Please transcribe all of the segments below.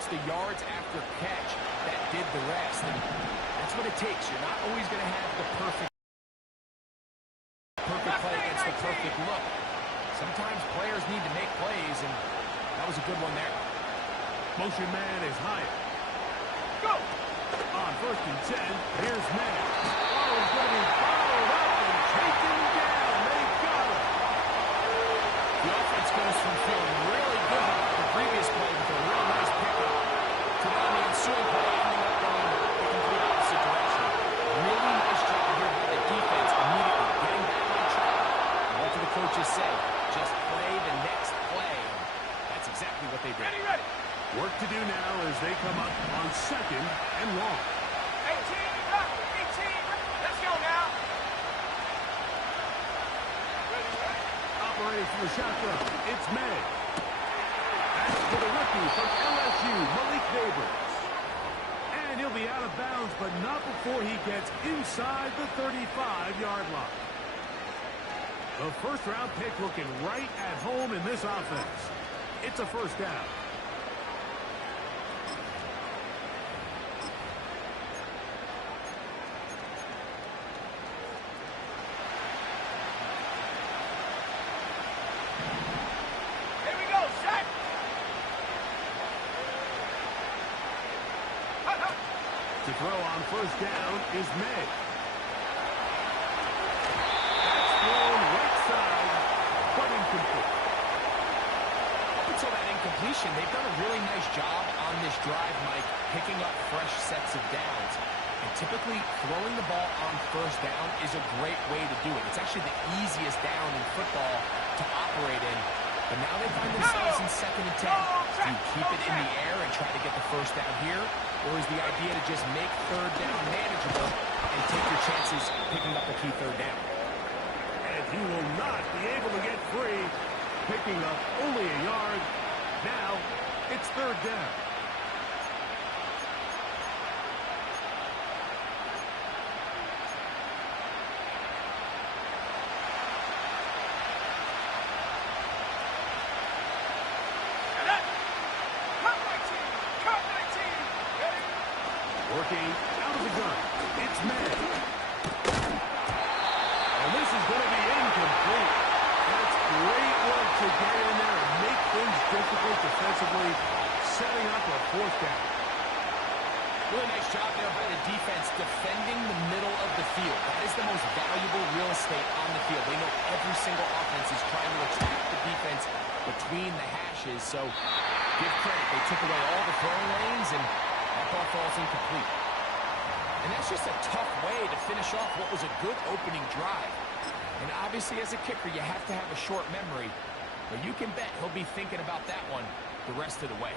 It's the yards after catch that did the rest. And that's what it takes. You're not always going to have the perfect play against the perfect look. Sometimes players need to make plays, and that was a good one there. Motion man is higher. Go! On 1st and 10, here's Mann. Oh, he's going to be followed up and taken down. They got him. The offense goes from feeling really good about the previous play with a real nice pickup to then the ensuing play ending up going the complete opposite direction. Really nice job here by the defense immediately getting back on track. And what do the coaches say? Just play the next play. That's exactly what they did. Ready. Work to do now as they come up on 2nd and long. 18, let's go now. Ready. Operating from the shotgun, it's May. That's for the rookie from LSU, Malik Nabers. And he'll be out of bounds, but not before he gets inside the 35-yard line. The first-round pick looking right at home in this offense. It's a first down. To throw on first down is May. That's thrown right side, but incomplete. Up until that incompletion, they've done a really nice job on this drive, Mike, picking up fresh sets of downs. And typically, throwing the ball on first down is a great way to do it. It's actually the easiest down in football to operate in. But now they find themselves in 2nd and 10. Do you keep it in the air and try to get the first down here? Or is the idea to just make 3rd down manageable and take your chances picking up a key 3rd down? And he will not be able to get free, picking up only a yard. Now, it's 3rd down. Working out of the gun. It's May. And this is going to be incomplete. That's great work to get in there and make things difficult defensively, setting up a 4th down. Really nice job there by the defense defending the middle of the field. That is the most valuable real estate on the field. They know every single offense is trying to attack the defense between the hashes. So give credit. They took away all the throwing lanes, and that ball falls incomplete. And that's just a tough way to finish off what was a good opening drive. And obviously, as a kicker, you have to have a short memory. But you can bet he'll be thinking about that one the rest of the way.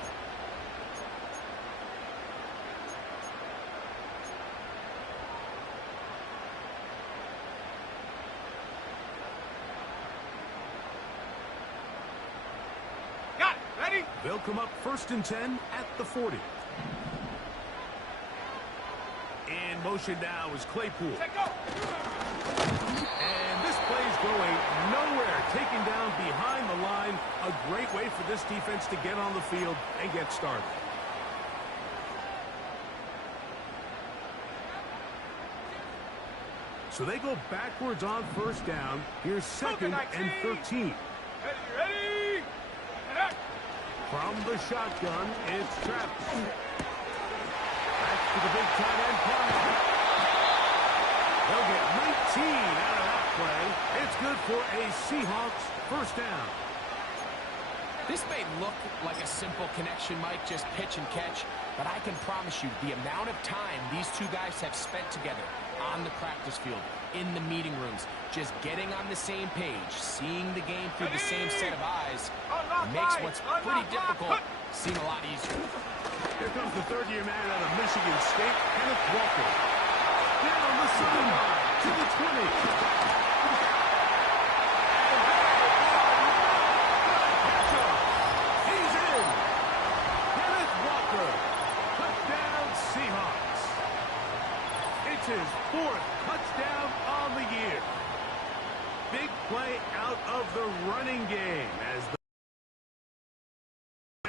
Got it. Ready? They'll come up 1st and 10 at the 40. In motion now is Claypool. And this play's going nowhere. Taken down behind the line. A great way for this defense to get on the field and get started. So they go backwards on first down. Here's 2nd and 13. Ready. From the shotgun, it's Travis. Back to the big tight end play. They'll get 19 out of that play. It's good for a Seahawks first down. This may look like a simple connection, Mike, just pitch and catch, but I can promise you the amount of time these two guys have spent together on the practice field, in the meeting rooms, just getting on the same page, seeing the game through the same set of eyes, makes what's pretty difficult seem a lot easier. Here comes the third-year man out of Michigan State, Kenneth Walker. Down the sideline to the 20. His 4th touchdown on the year. Big play out of the running game as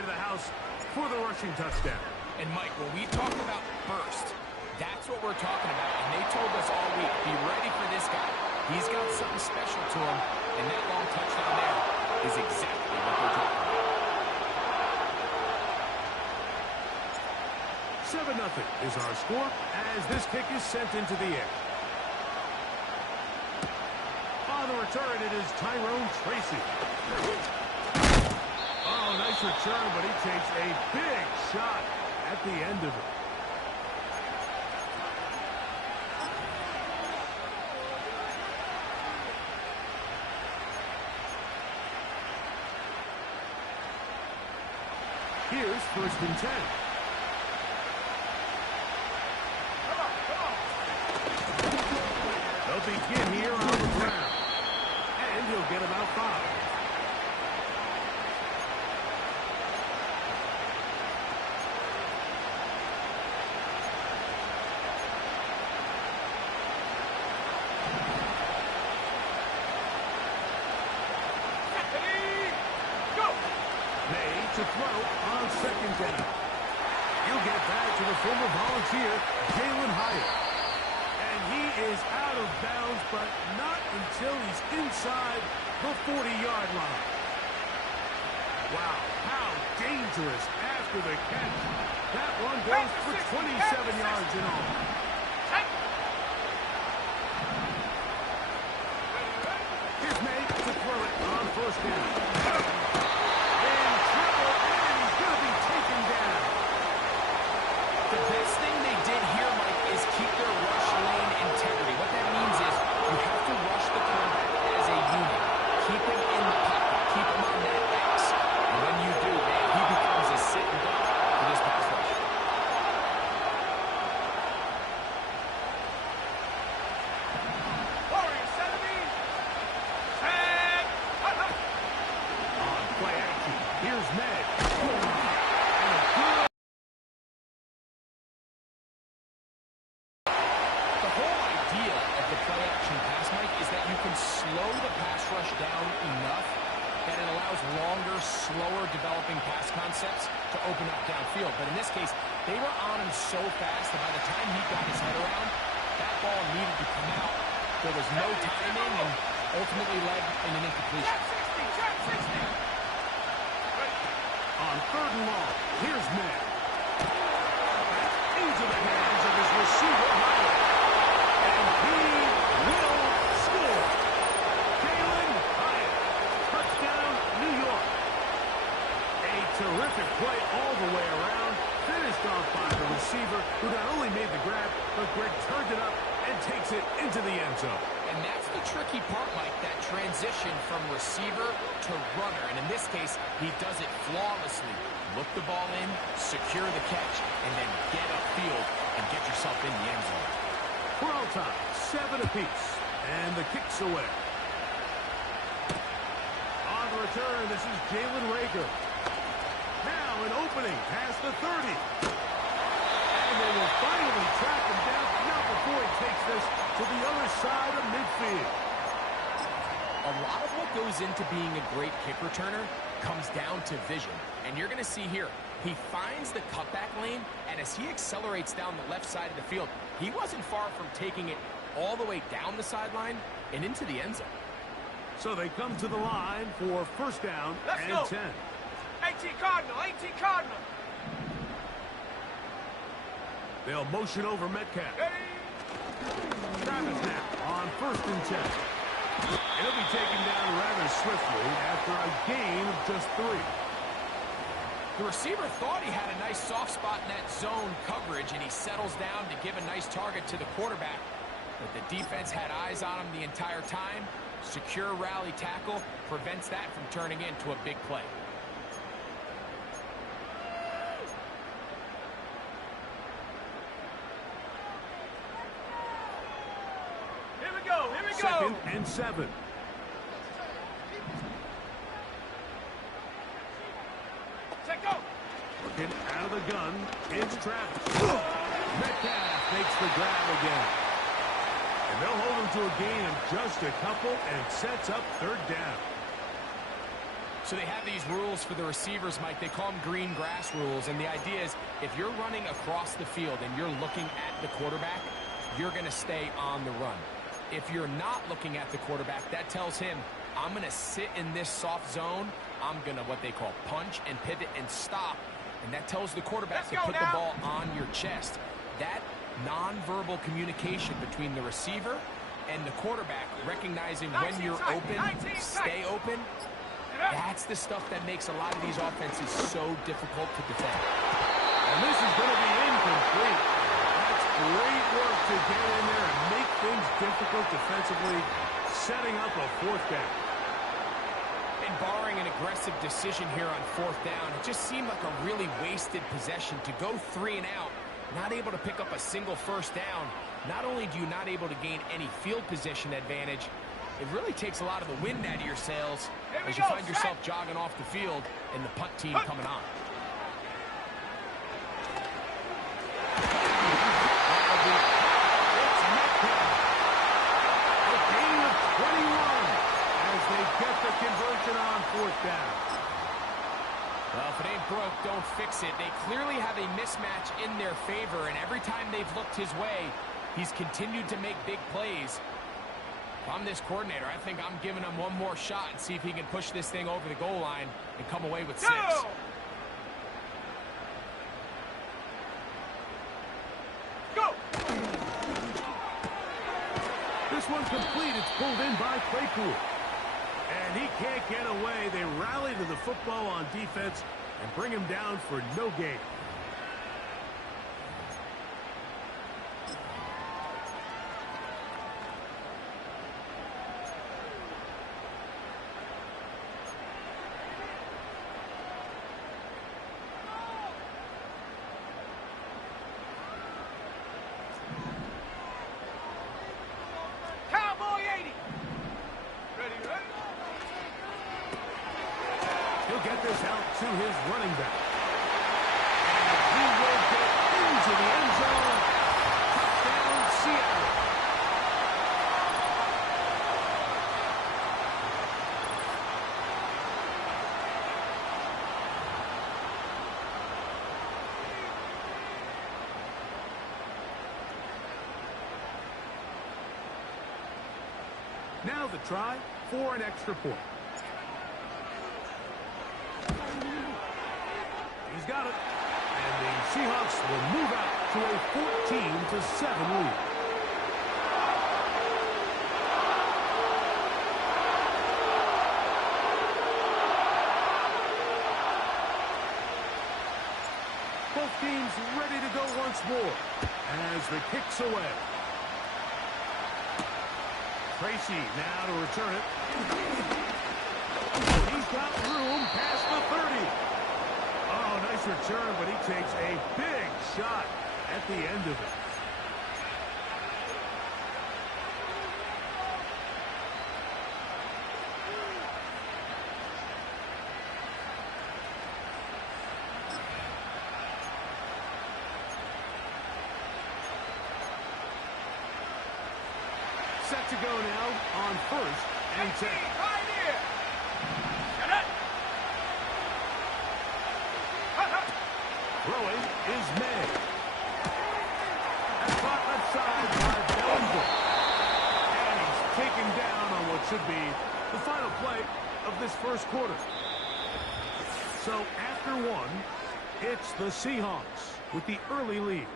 the house for the the rushing touchdown. And Mike, when we talk about burst, that's what we're talking about. And they told us all week, be ready for this guy. He's got something special to him, and that long touchdown there is exactly what they're talking about. 7-0 is our score as this kick is sent into the air. On the return, it is Tyrone Tracy. Oh, nice return, but he takes a big shot at the end of it. Here's 1st and 10. They'll begin here on the ground. And he'll get about 5. To throw on 2nd down. He'll get back to the former Volunteer, Jalin Hyatt. And he is out of bounds, but not until he's inside the 40-yard line. Wow, how dangerous after the catch. That one goes for 27 yards in all. Here's May to throw it on 1st down. The best thing they did here, Mike, is keep their rush lane integrity. What that means is you have to rush the quarterback as a unit. Keep him in the pocket. Keep him on that X. And when you do, man, he becomes a sitting duck for this pass rush. Warriors, 70. Set. On play action, here's Meg. Slow the pass rush down enough that it allows longer, slower developing pass concepts to open up downfield. But in this case, they were on him so fast that by the time he got his head around, that ball needed to come out. There was no timing and ultimately led in an incompletion. Check 60. On 3rd and long, here's Meg. Into the hands of his receiver, Hyatt. And he will score. Jalin Hyatt. Touchdown, New York. A terrific play all the way around. Finished off by the receiver, who not only made the grab, but Greg turned it up and takes it into the end zone. And that's the tricky part, Mike, that transition from receiver to runner. And in this case, he does it flawlessly. Look the ball in, secure the catch, and then get upfield and get yourself in the end zone. For all time, 7 apiece. And the kick's away. On the return, this is Jalen Reagor. Now an opening past the 30. And they will finally track him down, not before he takes this to the other side of midfield. A lot of what goes into being a great kick returner comes down to vision. And you're going to see here, he finds the cutback lane, and as he accelerates down the left side of the field, he wasn't far from taking it all the way down the sideline and into the end zone. So they come to the line for 1st down and 10. 18 Cardinal, 18 Cardinal. They'll motion over Metcalf. Travis now on 1st and 10. He'll be taken down rather swiftly after a gain of just 3. The receiver thought he had a nice soft spot in that zone coverage, and he settles down to give a nice target to the quarterback. But the defense had eyes on him the entire time. Secure rally tackle prevents that from turning into a big play. Here we go, here we go. 2nd and 7. Check go. Working out of the gun, it's Travis. Metcalf makes the grab again. And they'll hold him to a gain of just a couple and sets up 3rd down. So So they have these rules for the receivers, Mike. They call them green grass rules. And the idea is if you're running across the field and you're looking at the quarterback, you're going to stay on the run. If you're not looking at the quarterback, that tells him, I'm going to sit in this soft zone. I'm going to what they call punch and pivot and stop. And that tells the quarterback to put the ball on your chest. That nonverbal communication between the receiver and the quarterback, recognizing when you're open, stay open, that's the stuff that makes a lot of these offenses so difficult to defend. And this is going to be incomplete. That's great work to get in there and make things difficult defensively, setting up a fourth down. And barring an aggressive decision here on fourth down, it just seemed like a really wasted possession to go 3 and out, not able to pick up a single first down. Not only do you not able to gain any field position advantage, it really takes a lot of the wind out of your sails as you find yourself jogging off the field and the punt team coming on. It's Metcalf. A gain of 21 as they get the conversion on fourth down. Well, if it ain't broke, don't fix it. They clearly have a mismatch in their favor, and every time they've looked his way, he's continued to make big plays. If I'm this coordinator, I think I'm giving him one more shot and see if he can push this thing over the goal line and come away with 6. Go! This one complete. It's pulled in by Claypool. And he can't get away. They rally to the football on defense and bring him down for no gain. Cowboy 80. Ready, ready? He'll get this out to his running back. And he will get into the end zone. Touchdown, Seattle. Now the try for an extra point. He's got it. And the Seahawks will move out to a 14-7 lead. Both teams ready to go once more as the kick's away. Tracy now to return it. He's got room past the 30. Oh, nice return, but he takes a big shot at the end of it. Set to go now on first and 10. Right here. Get it. Throwing is May. And caught left side by Bellinger. And he's taken down on what should be the final play of this first quarter. So after one, it's the Seahawks with the early lead.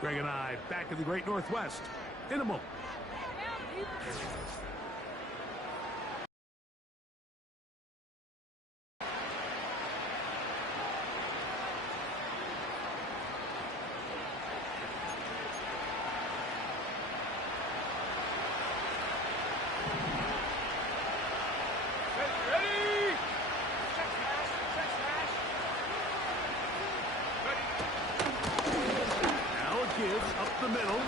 Greg and I back in the Great Northwest in a moment. Ready? Check smash. Check smash. Ready. Now it gives up the middle.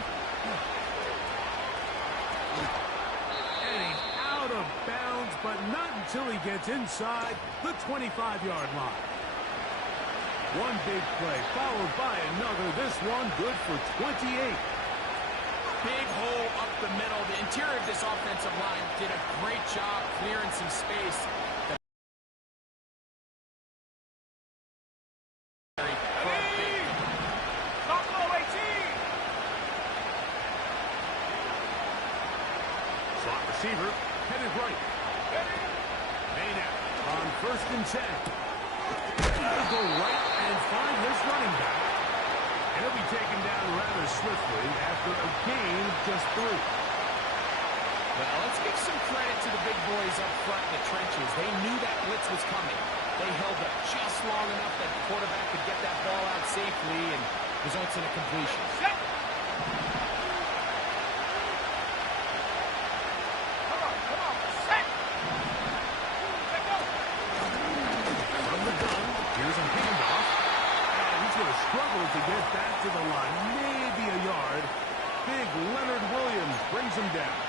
And he's out of bounds, but not until he gets inside the 25-yard line. One big play followed by another. This one good for 28. Big hole up the middle. The interior of this offensive line did a great job clearing some space. receiver, headed right. Maynard on 1st and 10. He'll go right and find his running back. And he'll be taken down rather swiftly after a gain of just 3. Well, let's give some credit to the big boys up front in the trenches. They knew that blitz was coming. They held up just long enough that the quarterback could get that ball out safely and results in a completion. Set. Come on. Set. Let go. From the gun, here's a handoff. And he's going to struggle to get back to the line. Maybe a yard. Big Leonard Williams brings him down.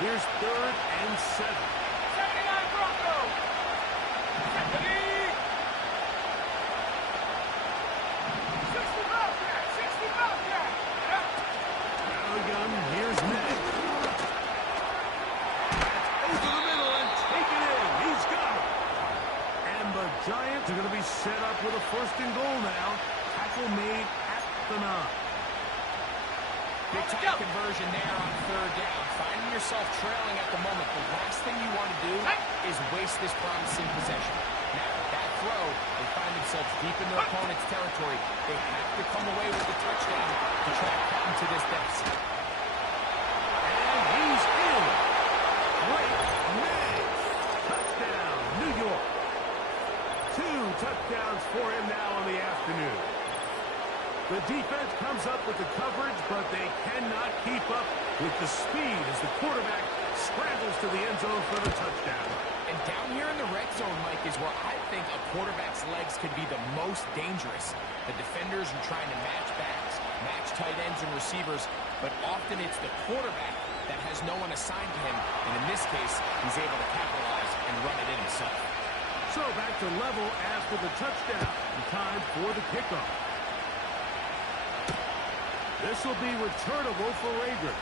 Here's 3rd and 7. 79 Broncos. Ready. 60 Bobcat. 60 Bobcat. Now the gun, here's Meg. That's over the middle and take it in. He's got it. And the Giants are going to be set up with a 1st and goal now. Tackle made at the 9. Big time conversion there on 3rd down. Finding yourself trailing at the moment, the last thing you want to do is waste this promising possession. Now, with that throw, they find themselves deep in their opponent's territory. They have to come away with the touchdown to try to cut into this deficit. And he's in. Great May. Touchdown, New York. 2 touchdowns for him now on the afternoon. The defense comes up with the coverage, but they cannot keep up with the speed as the quarterback scrambles to the end zone for the touchdown. And down here in the red zone, Mike, is where I think a quarterback's legs could be the most dangerous. The defenders are trying to match backs, match tight ends and receivers, but often it's the quarterback that has no one assigned to him, and in this case, he's able to capitalize and run it in himself. So back to level after the touchdown, and time for the kickoff. This will be returnable for Rager.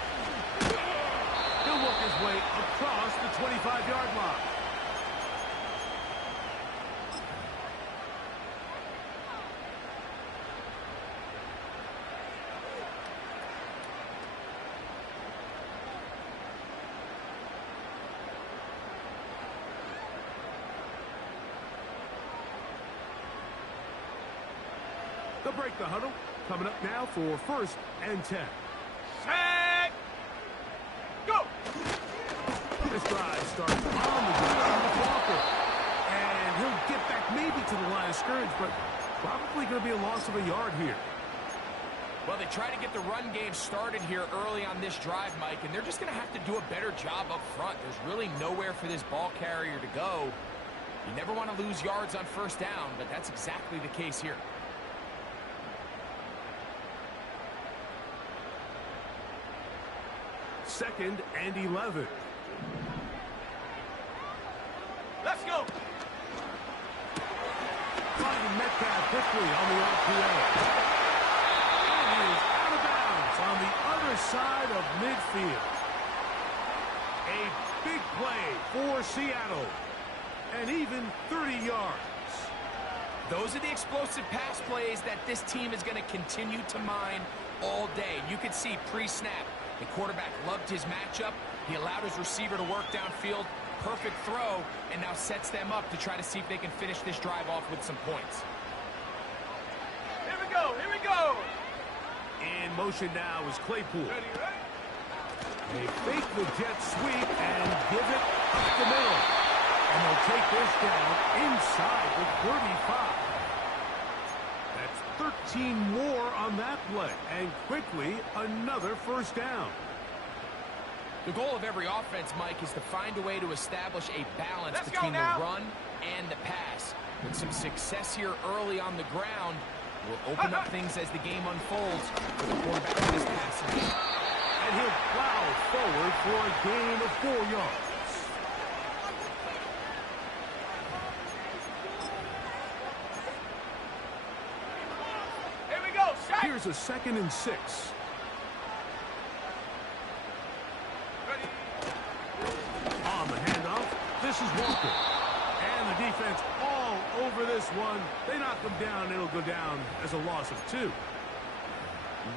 He'll work his way across the 25-yard line. They'll break the huddle. Coming up now for 1st and 10. Set. Go. This drive starts on the ground with Walker. And he'll get back maybe to the line of scrimmage, but probably going to be a loss of a yard here. Well, they try to get the run game started here early on this drive, Mike, and they're just going to have to do a better job up front. There's really nowhere for this ball carrier to go. You never want to lose yards on 1st down, but that's exactly the case here. Second and 11. Let's go. Finding Metcalf quickly on the RPO. And he is out of bounds on the other side of midfield. A big play for Seattle. And even 30 yards. Those are the explosive pass plays that this team is going to continue to mine all day. You could see pre-snap, the quarterback loved his matchup. He allowed his receiver to work downfield. Perfect throw, and now sets them up to try to see if they can finish this drive off with some points. Here we go. Here we go. In motion now is Claypool. Ready. They fake the jet sweep and give it up the middle. And they'll take this down inside the 35. That's 13 more on that play. And quickly, another 1st down. The goal of every offense, Mike, is to find a way to establish a balance Let's between the go now. run and the pass. With some success here early on the ground, will open up things as the game unfolds for the quarterback in this passing game. And he'll plow forward for a gain of 4 yards. Here we go. Shot. Here's a 2nd and 6. Ready. On the handoff, this This is Walker. And the defense all over this one. They knock him down. It'll go down as a loss of 2.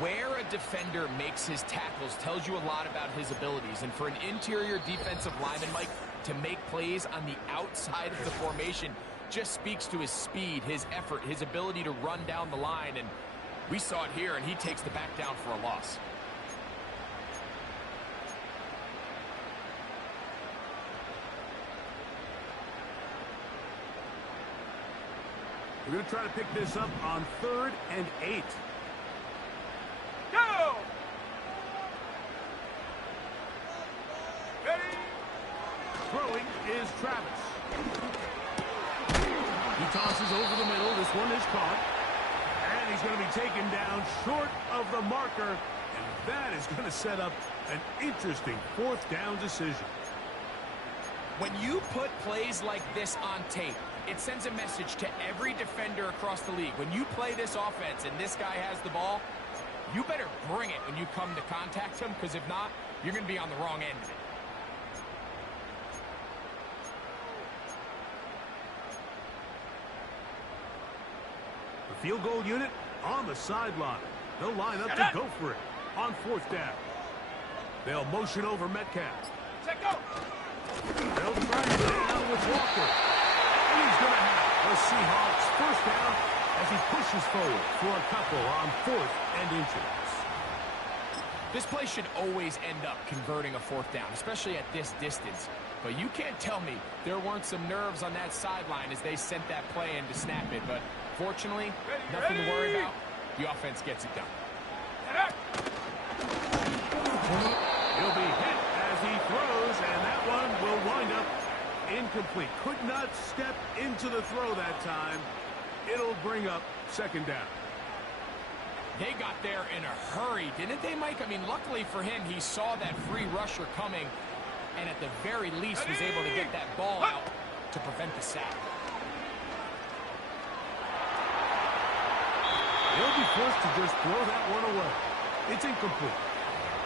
Where a defender makes his tackles tells you a lot about his abilities. And for an interior defensive lineman, Mike, to make plays on the outside of the formation just speaks to his speed, his effort, his ability to run down the line. And we saw it here, and he takes the back down for a loss. We're going to try to pick this up on 3rd and 8. Go! Ready? Throwing is Travis. He tosses over the middle. This one is caught. And he's going to be taken down short of the marker. And that is going to set up an interesting 4th down decision. When you put plays like this on tape, it sends a message to every defender across the league. When you play this offense and this guy has the ball, you better bring it when you come to contact him, because if not, you're going to be on the wrong end of it. The field goal unit on the sideline. They'll line up to go for it on 4th down. They'll motion over Metcalf. Set go! They'll try to get it out with Walker. And he's going to have the Seahawks 1st down as he pushes forward for a couple on 4th and inches. This play should always end up converting a 4th down, especially at this distance. But you can't tell me there weren't some nerves on that sideline as they sent that play in to snap it. But fortunately, nothing to worry about. The offense gets it done. He'll be hit as he throws, and that one will wind up incomplete. Could not step into the throw that time. It'll bring up 2nd down. They got there in a hurry, didn't they, Mike? I mean, luckily for him, he saw that free rusher coming, and at the very least was able to get that ball out to prevent the sack. He'll be forced to just throw that one away. It's incomplete.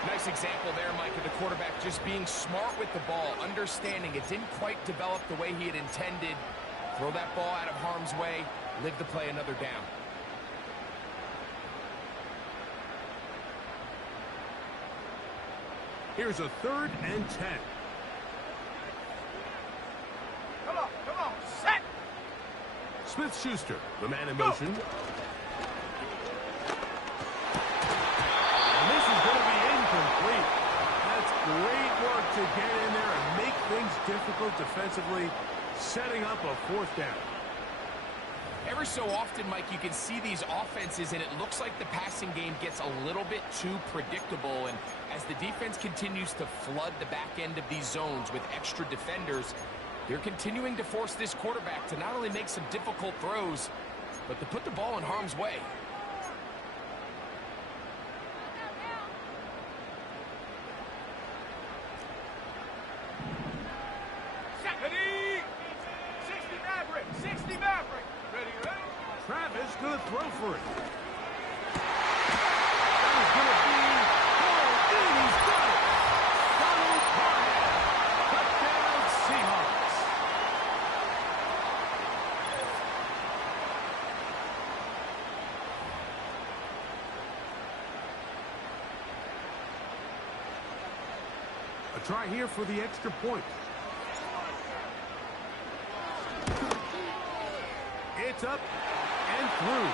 Nice example there, Mike, of the quarterback just being smart with the ball, understanding it didn't quite develop the way he had intended. Throw that ball out of harm's way, live to play another down. Here's a 3rd and 10. Come on, set! Smith-Schuster, the man in motion. And this is going to be incomplete. That's great work to get in there and make things difficult defensively, setting up a 4th down. Every so often, Mike, you can see these offenses, and it looks like the passing game gets a little bit too predictable. And as the defense continues to flood the back end of these zones with extra defenders, they're continuing to force this quarterback to not only make some difficult throws, but to put the ball in harm's way. Ready? 60 Maverick! 60 Maverick! Ready? Travis going to throw for it. That is going to be pulled in. He's got it. Donald Parham. Touchdown Seahawks. A try here for the extra point. It's up and through.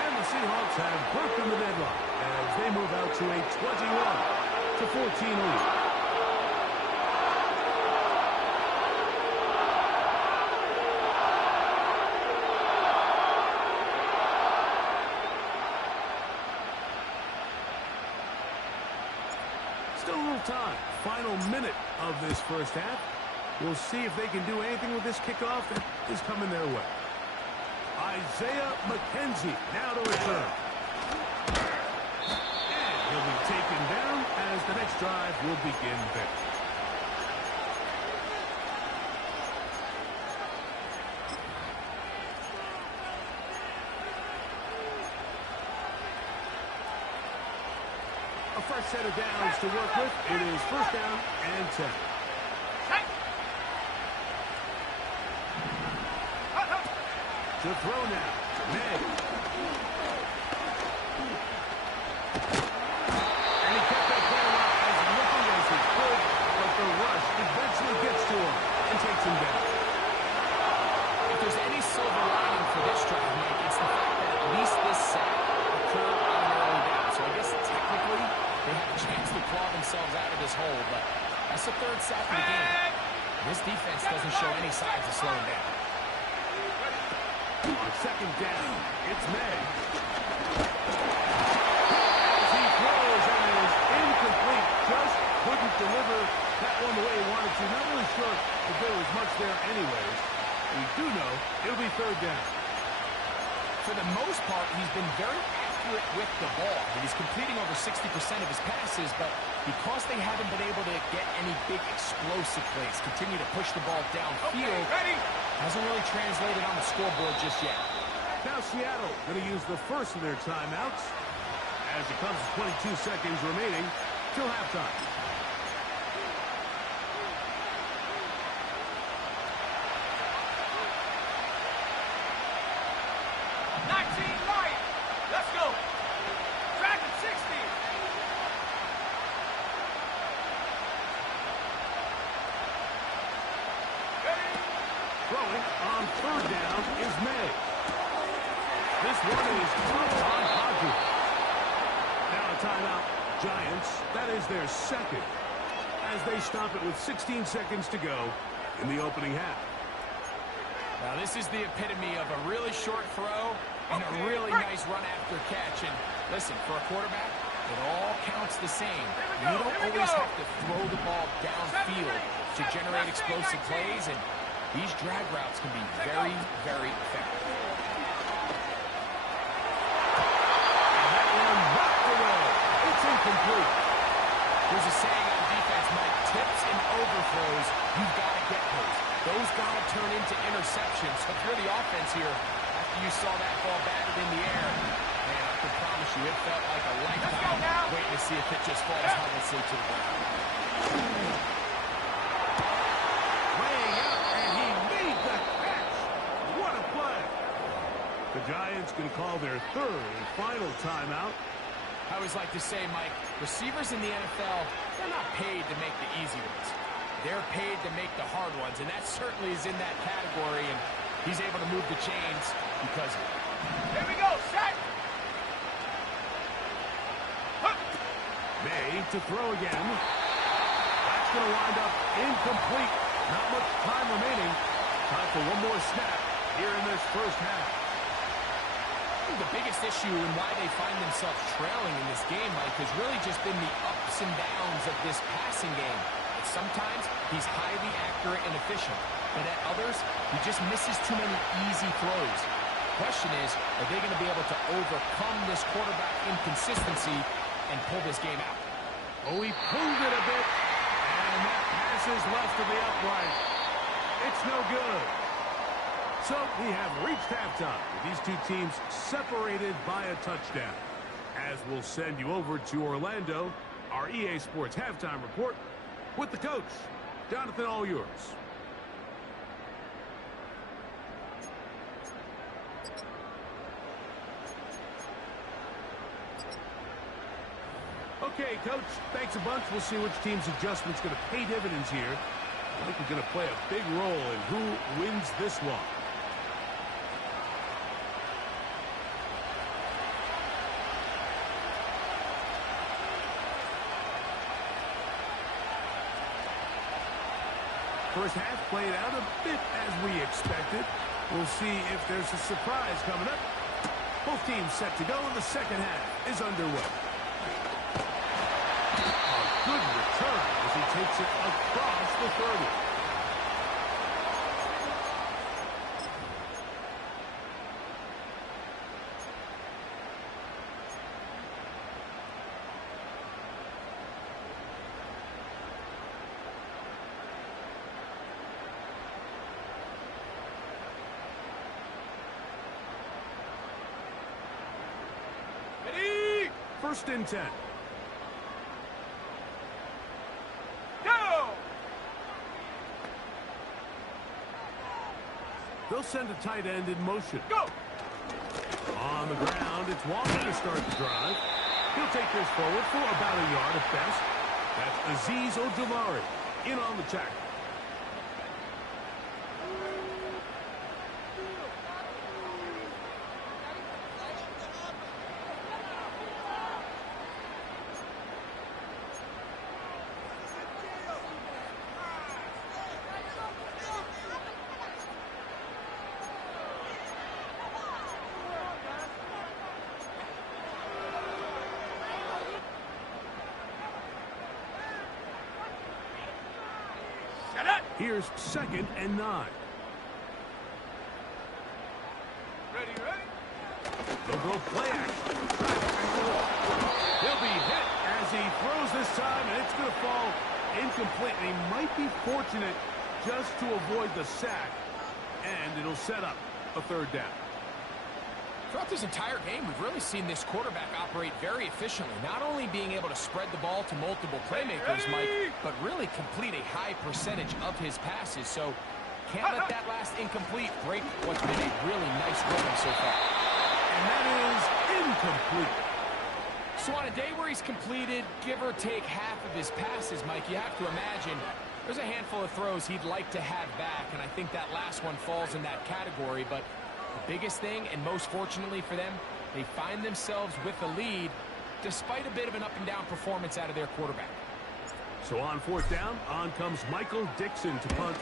And the Seahawks have broken the deadlock as they move out to a 21-14 lead. Still a little time. Final minute of this 1st half. We'll see if they can do anything with this kickoff that is coming their way. Isaiah McKenzie now to return. And he'll be taken down as the next drive will begin there. A fresh set of downs to work with. It is 1st down and 10. To throw now. May. And he kept that ball up as looking as he could, but the rush eventually gets to him and takes him down. If there's any silver lining for this drive, Mike, it's the fact that at least this sack occurred on an early down. So I guess technically they have a chance to claw themselves out of this hole, but that's the third sack of the game. This defense doesn't show any signs of slowing down. On second down, it's May. As he throws and it is incomplete, just couldn't deliver that one the way he wanted to. Not really sure if there was much there anyways. We do know it'll be third down. For the most part, he's been very accurate with the ball. He's completing over 60% of his passes, but because they haven't been able to get any big explosive plays, continue to push the ball downfield, hasn't really translated on the scoreboard just yet. Now Seattle going to use the first of their timeouts as it comes to 22 seconds remaining till halftime. Let's go. Track at 60. Ready? Throwing on third down is May. This one is tough on Hodges. Now a timeout. Giants, that is their second, as they stop it with 16 seconds to go in the opening half. Now this is the epitome of a really short throw and a really nice run after catch. And listen, for a quarterback, it all counts the same. You don't always have to throw the ball downfield to generate explosive plays, and these drag routes can be very, very effective. And that one knocked away. It's incomplete. There's a saying on defense, Mike, tips and overthrows, you've got to get those. Those got to turn into interceptions. So if you're the offense here, after you saw that ball batted in the air, man, I can promise you it felt like a lifetime waiting to see if it just falls harmlessly to the ground. Laying out, and he made the catch. What a play. The Giants can call their third and final timeout. I always like to say, Mike, receivers in the NFL, they're not paid to make the easy ones. They're paid to make the hard ones, and that certainly is in that category, and he's able to move the chains because of it. Here we go, set. May to throw again. That's going to wind up incomplete. Not much time remaining. Time for one more snap here in this first half. The biggest issue and why they find themselves trailing in this game, Mike, has really just been the ups and downs of this passing game. Sometimes he's highly accurate and efficient, but at others, he just misses too many easy throws. The question is, are they going to be able to overcome this quarterback inconsistency and pull this game out? Oh, he pulled it a bit, and that pass is left to the upright. It's no good. So we have reached halftime with these two teams separated by a touchdown. As we'll send you over to Orlando, our EA Sports halftime report with the coach. Jonathan, all yours. Okay, Coach, thanks a bunch. We'll see which team's adjustment's going to pay dividends here. I think we're going to play a big role in who wins this one. First half played out a bit as we expected. We'll see if there's a surprise coming up. Both teams set to go, and the second half is underway. A good return as he takes it across the 30. First and 10. Go! They'll send a tight end in motion. Go! On the ground, it's Walker to start the drive. He'll take this forward for about a yard at best. That's Azeez Ojulari in on the tackle. Here's 2nd and 9. Ready, ready? They'll go play action. He'll be hit as he throws this time, and it's going to fall incomplete. And he might be fortunate just to avoid the sack, and it'll set up a 3rd down. Throughout this entire game, we've really seen this quarterback operate very efficiently, not only being able to spread the ball to multiple playmakers, Mike, but really complete a high percentage of his passes. So can't let that last incomplete break what's been a really nice rhythm so far. And that is incomplete. So on a day where he's completed, give or take half of his passes, Mike, you have to imagine there's a handful of throws he'd like to have back, and I think that last one falls in that category. But the biggest thing, and most fortunately for them, they find themselves with the lead despite a bit of an up-and-down performance out of their quarterback. So on 4th down, on comes Michael Dixon to punt.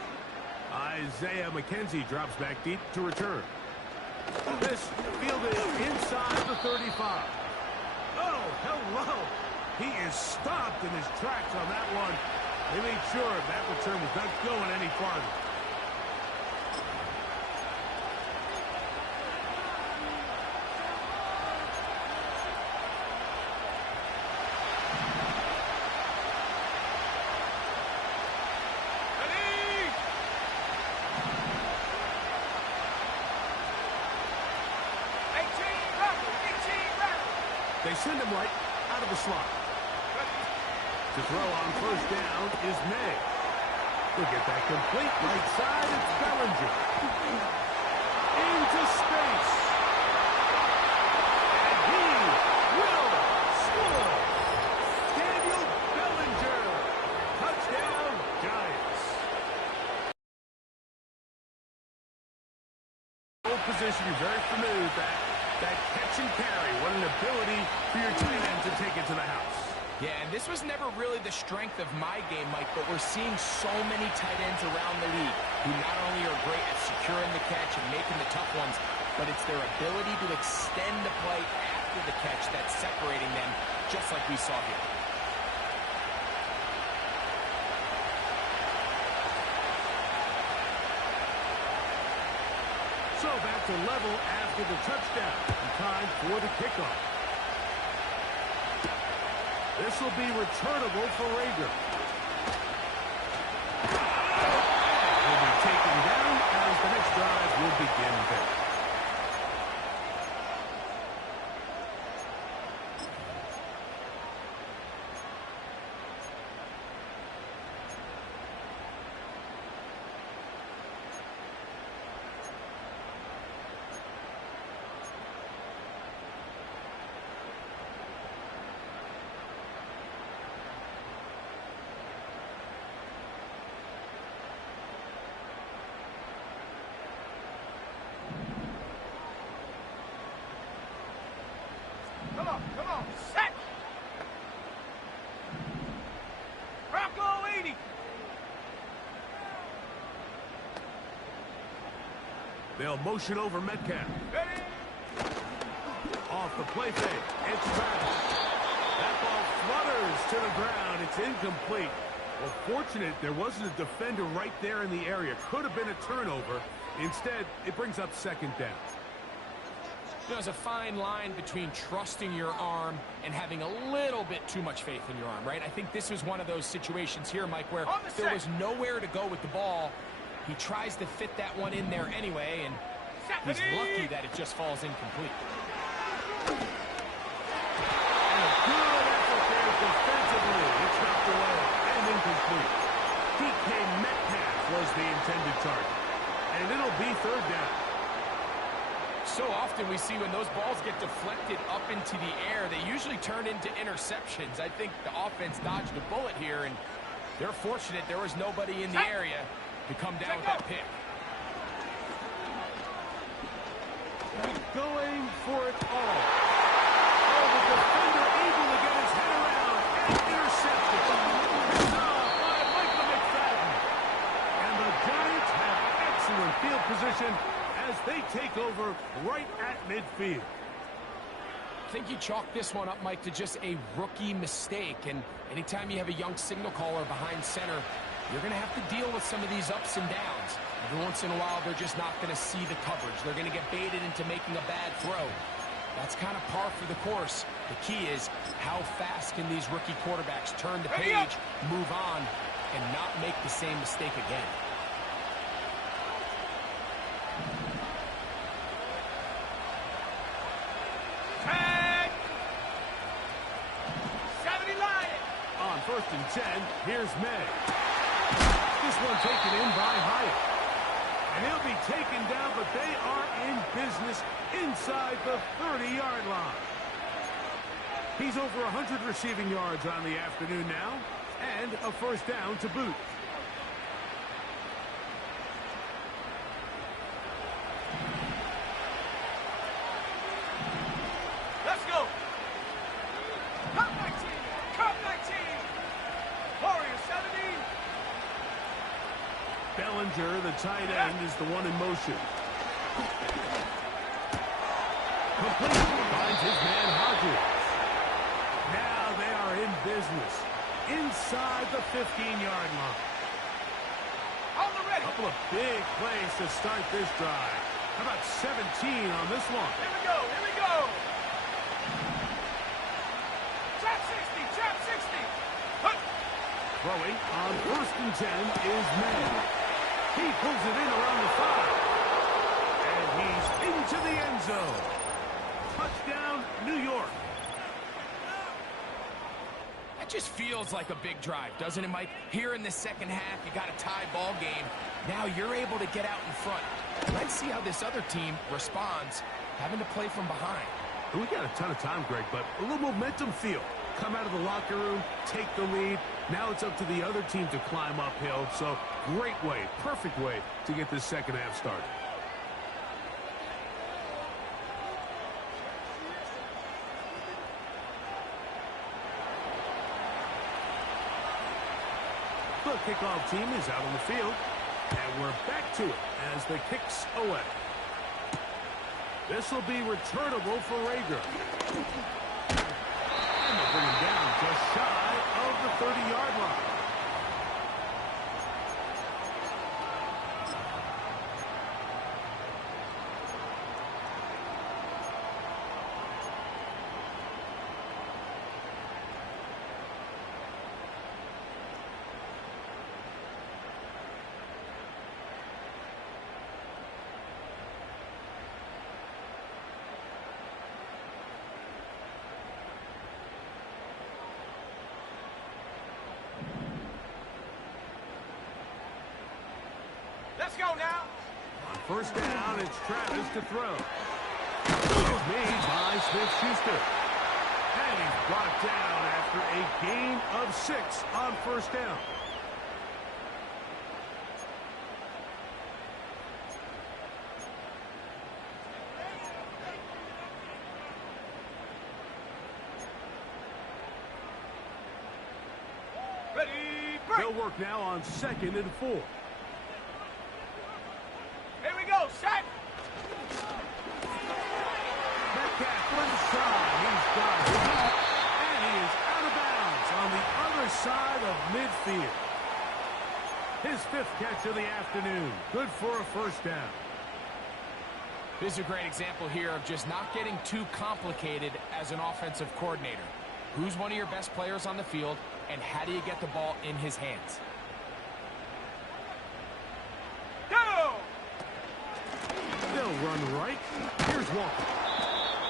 Isaiah McKenzie drops back deep to return. This fielded inside the 35. Oh, hello. He is stopped in his tracks on that one. They made sure that return was not going any farther. They send him right out of the slot. To throw on 1st down is May. He'll get that complete right side. It's Bellinger. Into space. And he will score. Daniel Bellinger. Touchdown, Giants. Old position, you're very familiar with that. That catch and carry, what an ability for your tight end to take it to the house. Yeah, and this was never really the strength of my game, Mike, but we're seeing so many tight ends around the league who not only are great at securing the catch and making the tough ones, but it's their ability to extend the play after the catch that's separating them, just like we saw here. So back to level after the touchdown. And time for the kickoff. This will be returnable for Rager. Will be taken down as the next drive will begin there. Come on, set! Bronco 80! They'll motion over Metcalf. Ready? Off the play fake. It's Travis. That ball flutters to the ground. It's incomplete. Well, fortunate there wasn't a defender right there in the area. Could have been a turnover. Instead, it brings up 2nd down. You know, there's a fine line between trusting your arm and having a little bit too much faith in your arm, right? I think this was one of those situations here, Mike, where there was nowhere to go with the ball. He tries to fit that one in there anyway, and he's lucky that it just falls incomplete. And a good effort there defensively. It's knocked away and incomplete. DK Metcalf was the intended target. And it'll be 3rd down. we see when those balls get deflected up into the air, they usually turn into interceptions. I think the offense dodged a bullet here, and they're fortunate there was nobody in the area to come down with that pick. Going for it all. Oh, the defender able to get his head around and intercepted. By Michael McFadden. And the Giants have excellent field position as they take over right at midfield. I think you chalk this one up, Mike, to just a rookie mistake. And anytime you have a young signal caller behind center, you're going to have to deal with some of these ups and downs. Every once in a while, they're just not going to see the coverage. They're going to get baited into making a bad throw. That's kind of par for the course. The key is how fast can these rookie quarterbacks turn the page, move on, and not make the same mistake again. Tag! 70 Lions! On 1st and 10, here's May. This one taken in by Hyatt. And he'll be taken down, but they are in business inside the 30-yard line. He's over 100 receiving yards on the afternoon now, and a first down to boot. Let's go! Cup 19! Cup 19! Warrior 70! Bellinger, the tight end, is the one in motion. Complete. Finds his man Hodges. Now they are in business inside the 15-yard line. On the ready! Couple of big plays to start this drive. How about 17 on this one? Here we go! Here we go! Trap 60! Trap 60! Hup! Throwing on 1st and 10 is May. He pulls it in around the 5. And he's into the end zone. Touchdown, New York. That just feels like a big drive, doesn't it, Mike? Here in the second half, you got a tie ball game. Now you're able to get out in front. Let's see how this other team responds, having to play from behind. We got a ton of time, Greg, but a little momentum feel. Come out of the locker room, take the lead. Now it's up to the other team to climb uphill. So great way, perfect way to get this second half started. The kickoff team is out on the field. And we're back to it as the kick's away. This will be returnable for Rager. And they'll bring him down just shy of the 30-yard line. Let's go now! On 1st down, it's Travis to throw. It's made by Smith-Schuster. And he's brought down after a gain of 6 on 1st down. Ready, break! They'll work now on 2nd and 4. Here we go, set! Metcalf inside. He's got it. And he is out of bounds on the other side of midfield. His 5th catch of the afternoon. Good for a first down. This is a great example here of just not getting too complicated as an offensive coordinator. Who's one of your best players on the field, and how do you get the ball in his hands? Go! They'll run right. Here's Walker.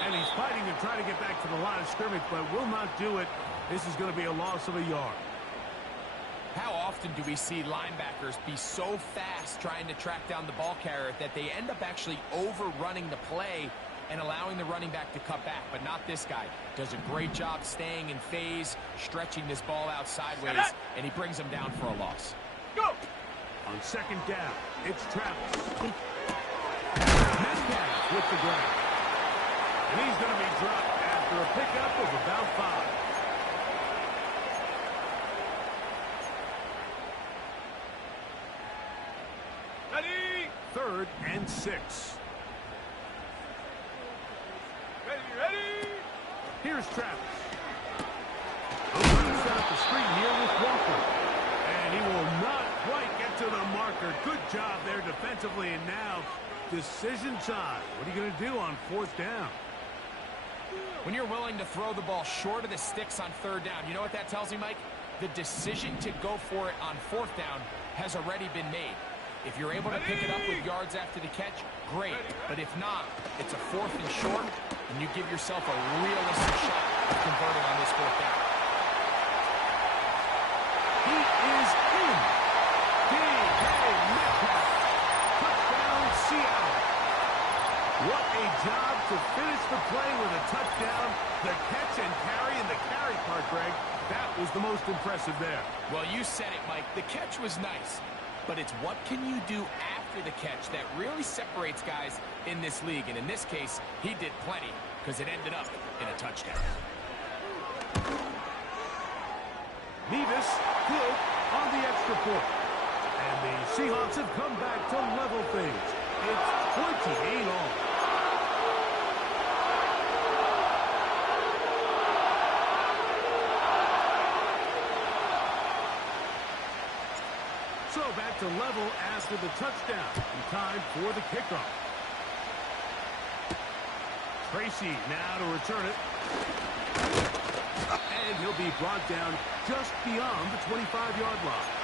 And he's fighting to try to get back to the line of scrimmage, but will not do it. This is going to be a loss of a yard. How often do we see linebackers be so fast trying to track down the ball carrier that they end up actually overrunning the play and allowing the running back to cut back, but not this guy. Does a great job staying in phase, stretching this ball out sideways, and he brings him down for a loss. Go! On second down, it's Travis. Metcalf with the grab. And he's going to be dropped after a pickup of about 5. Ready! 3rd and 6. Ready! Here's Travis. Open to set up the screen here with Walker. And he will not quite get to the marker. Good job there defensively. And now, decision time. What are you going to do on 4th down? When you're willing to throw the ball short of the sticks on 3rd down, you know what that tells me, Mike? The decision to go for it on 4th down has already been made. If you're able to pick it up with yards after the catch, great. But if not, it's a 4th and short, and you give yourself a realistic shot of converting on this 4th down. He is in. D.K. Metcalf. Touchdown, Seattle. What a job to finish the play with a touchdown. The catch and carry, and the carry part, Greg, that was the most impressive there. Well, you said it, Mike. The catch was nice. But it's what can you do after the catch that really separates guys in this league. And in this case, he did plenty because it ended up in a touchdown. Nevis good on the extra point. And the Seahawks have come back to level things. It's 28 all. So back to level after the touchdown. In time for the kickoff. Tracy now to return it. And he'll be brought down just beyond the 25-yard line.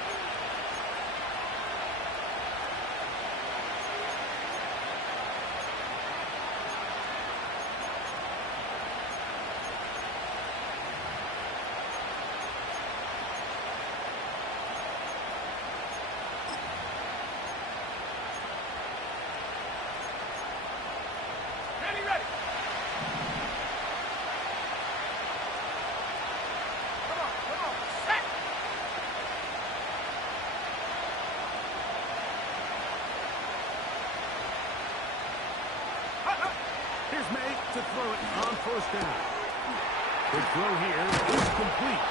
Here's May to throw it on 1st down. The throw here is complete.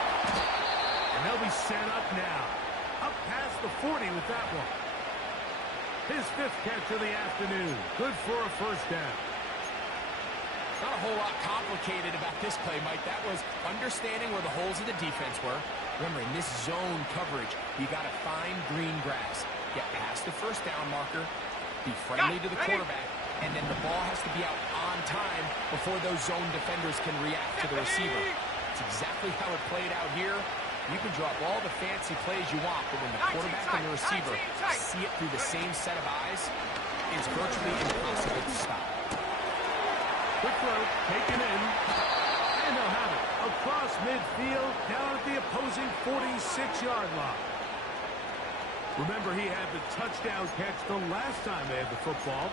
And they'll be set up now. Up past the 40 with that one. His 5th catch of the afternoon. Good for a 1st down. Not a whole lot complicated about this play, Mike. That was understanding where the holes of the defense were. Remember, in this zone coverage, you got to find green grass. Get past the 1st down marker. Be friendly to the quarterback. And then the ball has to be out on time before those zone defenders can react to the receiver. It's exactly how it played out here. You can drop all the fancy plays you want, but when the quarterback and the receiver see it through the same set of eyes, it's virtually impossible to stop. Quick throw, taken in, and they'll have it across midfield, down at the opposing 46-yard line. Remember, he had the touchdown catch the last time they had the football.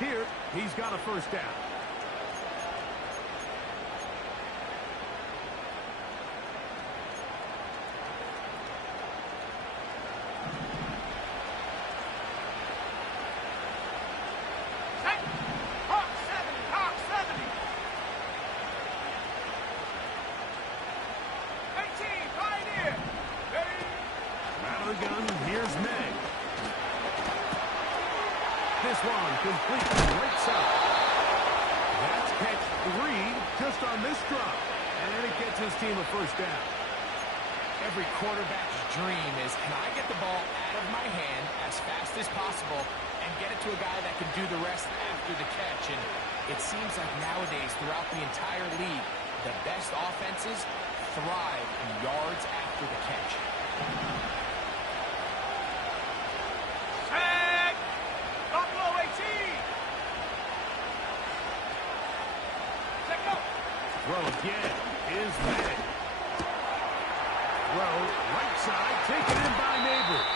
Here, he's got a 1st down. Hawk 70! 18, Pioneer! Ready? Out of the gun, here's May. This one complete right side. That's catch 3 just on this drop. And it gets his team a 1st down. Every quarterback's dream is, can I get the ball out of my hand as fast as possible and get it to a guy that can do the rest after the catch? And it seems like nowadays, throughout the entire league, the best offenses thrive in yards after the catch. Set! Buffalo 18! Set go! Throw again is May. Throw right side, taken in by Neighbors.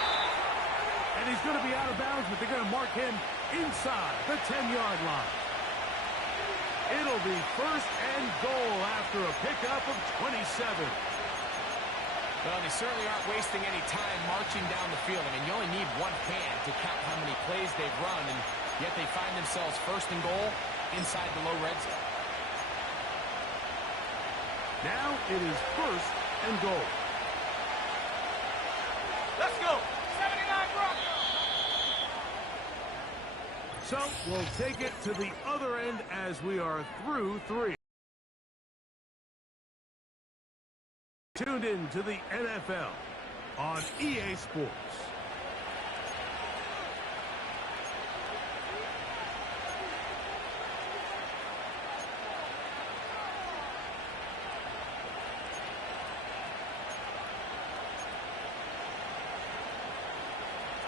And he's going to be out of bounds, but they're going to mark him inside the 10-yard line. It'll be first and goal after a pickup of 27. Well, they certainly aren't wasting any time marching down the field. I mean, you only need one hand to count how many plays they've run, and yet they find themselves first and goal inside the low red zone. Now it is first and goal. Let's go. 79 Broncos. So we'll take it to the other end as we are through 3. Tuned in to the NFL on EA Sports.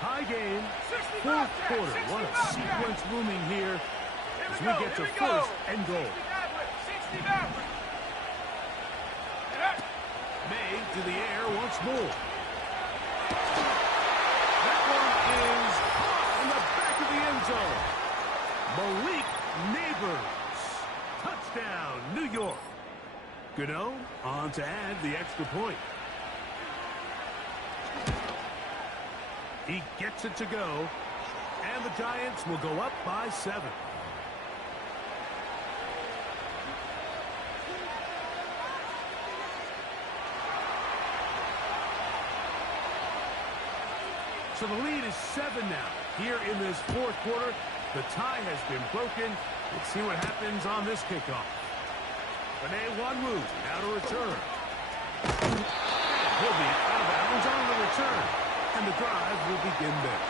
High game, fourth quarter. What a sequence looming here as we get to first and goal. 60 Maverick. May to the air once more. That one is caught in the back of the end zone. Malik Neighbors. Touchdown, New York. Gano on to add the extra point. He gets it to go, and the Giants will go up by 7. So the lead is 7 now. Here in this fourth quarter, the tie has been broken. Let's see what happens on this kickoff. Benet Wanwu now to return. He'll be out of bounds on the return. And the drive will begin there.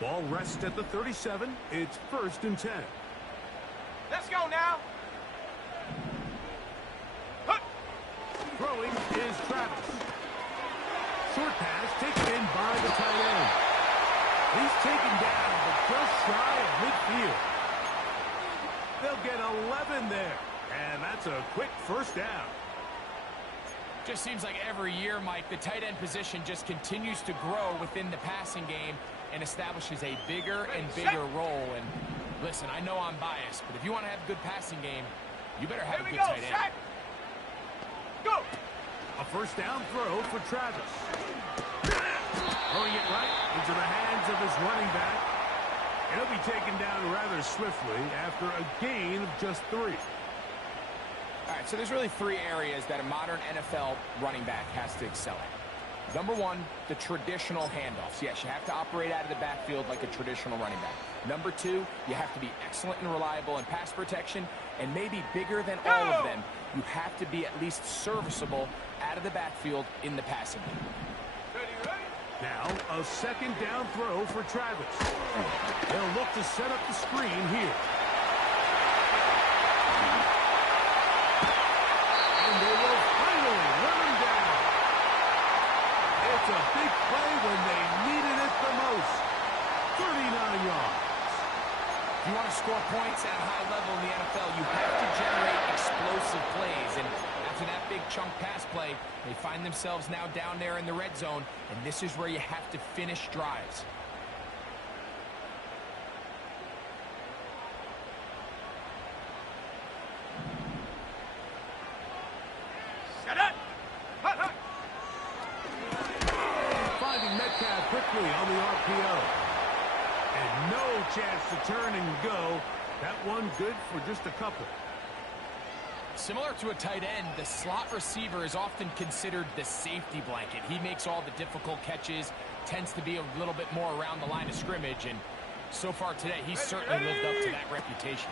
Ball rests at the 37. It's first and 10. Let's go now. Throwing is Travis. Short pass taken in by the tight end. He's taken down, but just shy of midfield. They'll get 11 there, and that's a quick first down. Just seems like every year, Mike, the tight end position just continues to grow within the passing game and establishes a bigger and bigger role. And listen, I know I'm biased, but if you want to have a good passing game, you better have a good tight end. Go! A first down throw for Travis. Throwing it right into the hands of his running back. And he'll be taken down rather swiftly after a gain of just 3. All right, so there's really 3 areas that a modern NFL running back has to excel at. Number 1, the traditional handoffs. Yes, you have to operate out of the backfield like a traditional running back. Number 2, you have to be excellent and reliable in pass protection. And maybe bigger than all of them, you have to be at least serviceable out of the backfield in the passing game. Now, a second down throw for Travis. They'll look to set up the screen here. And they will finally run him down. It's a big play when they needed it the most. 39 yards. If you want to score points at a high level in the NFL, you have to generate explosive plays. And after that big chunk pass play, they find themselves now down there in the red zone, and this is where you have to finish drives. Finding Metcalf quickly on the RPO. And no chance to turn and go. That one good for just a couple. Similar to a tight end, the slot receiver is often considered the safety blanket. He makes all the difficult catches, tends to be a little bit more around the line of scrimmage, and so far today, he's certainly lived up to that reputation.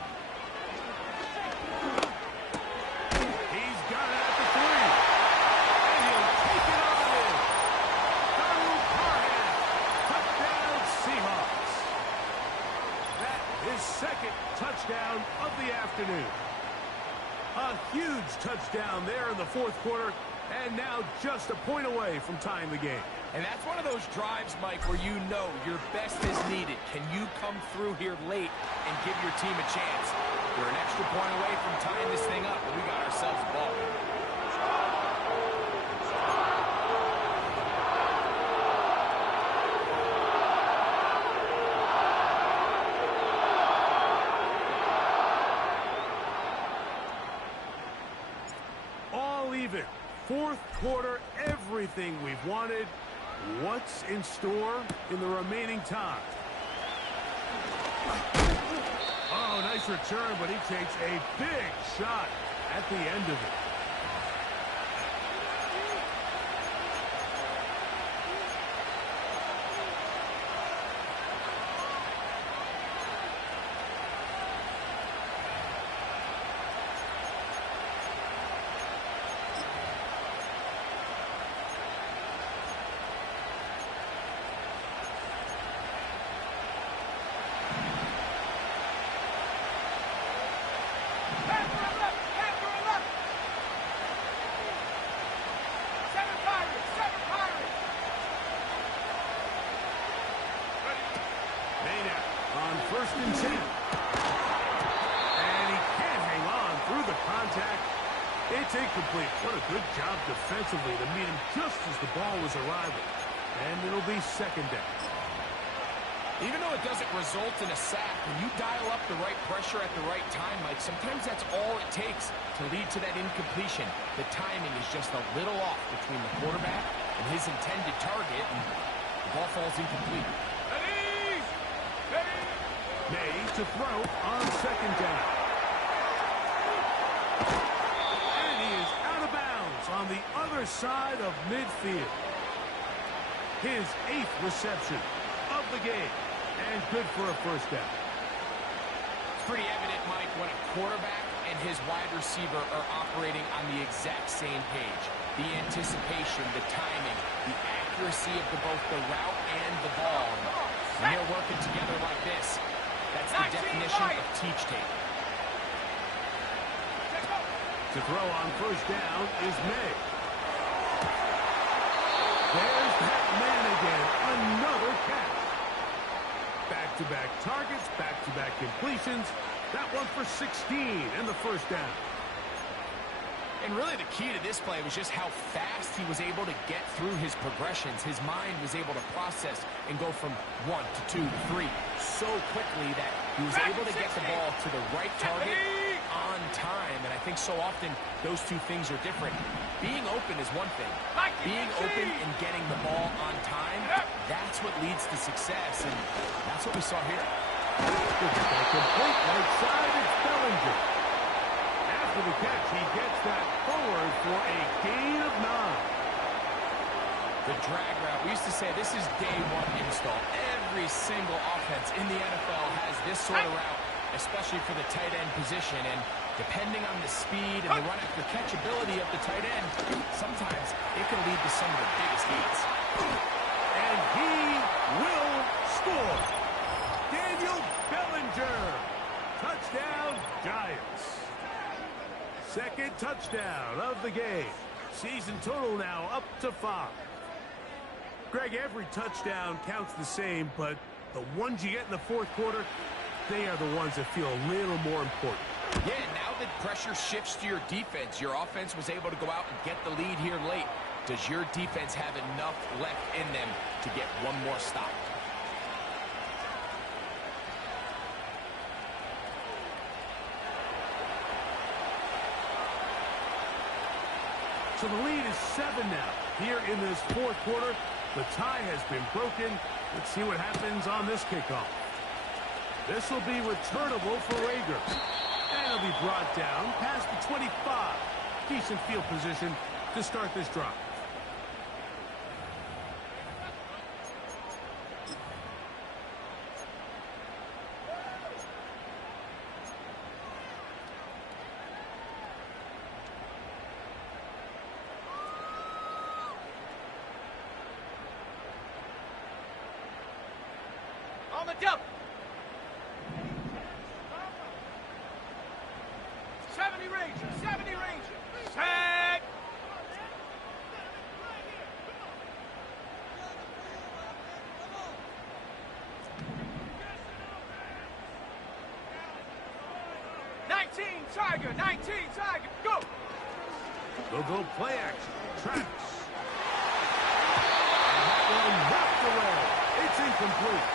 He's got it at the 3. And he'll take it on in. Donald Parham. Touchdown, Seahawks. That is second touchdown of the afternoon. A huge touchdown there in in the fourth quarter, and now just a point away from tying the game. And that's one of those drives, Mike, where you know your best is needed. Can you come through here late and give your team a chance? We're an extra point away from tying this thing up, but we got ourselves a ball. All even. Fourth quarter, everything we've wanted. What's in store in the remaining time? Oh, nice return, but he takes a big shot at the end of it. First and 10. And he can't hang on through the contact. It's incomplete. What a good job defensively to meet him just as the ball was arriving. And it'll be second down. Even though it doesn't result in a sack, when you dial up the right pressure at the right time, Mike, sometimes that's all it takes to lead to that incompletion. The timing is just a little off between the quarterback and his intended target, and the ball falls incomplete. May to throw on second down. And he is out of bounds on the other side of midfield. His 8th reception of the game. And good for a first down. It's pretty evident, Mike, when a quarterback and his wide receiver are operating on the exact same page. The anticipation, the timing, the accuracy of both the route and the ball. When they're working together like this, that's the definition of teach tape. To throw on first down is May. There's that man again. Another catch. Back-to-back targets, back-to-back completions. That one for 16 and the first down. And really the key to this play was just how fast he was able to get through his progressions. His mind was able to process and go from 1 to 2 to 3 so quickly that he was able to get the ball to the right target on time. And I think so often those two things are different. Being open is one thing. Being open and getting the ball on time, that's what leads to success. And that's what we saw here. Complete right side, it's Bellinger. After the catch, he gets that forward for a gain of 9. The drag route. We used to say this is day one install. Every single offense in the NFL has this sort of route, especially for the tight end position. And depending on the speed and the run after catch ability of the tight end, sometimes it can lead to some of the biggest hits. And he will score. Daniel Bellinger. Touchdown, Giants. Second touchdown of the game. Season total now up to 5. Greg, every touchdown counts the same, but the ones you get in the fourth quarter, they are the ones that feel a little more important. Yeah, now that pressure shifts to your defense, your offense was able to go out and get the lead here late. Does your defense have enough left in them to get one more stop? So the lead is 7 now. Here in this fourth quarter, the tie has been broken. Let's see what happens on this kickoff. This will be returnable for Rager. And it'll be brought down past the 25. Decent field position to start this drive. On the double. 70 Ranger, 70 Ranger. Set. Tiger, 19, Tiger, go! They'll go play action. Travis. And that one knocked away. It's incomplete.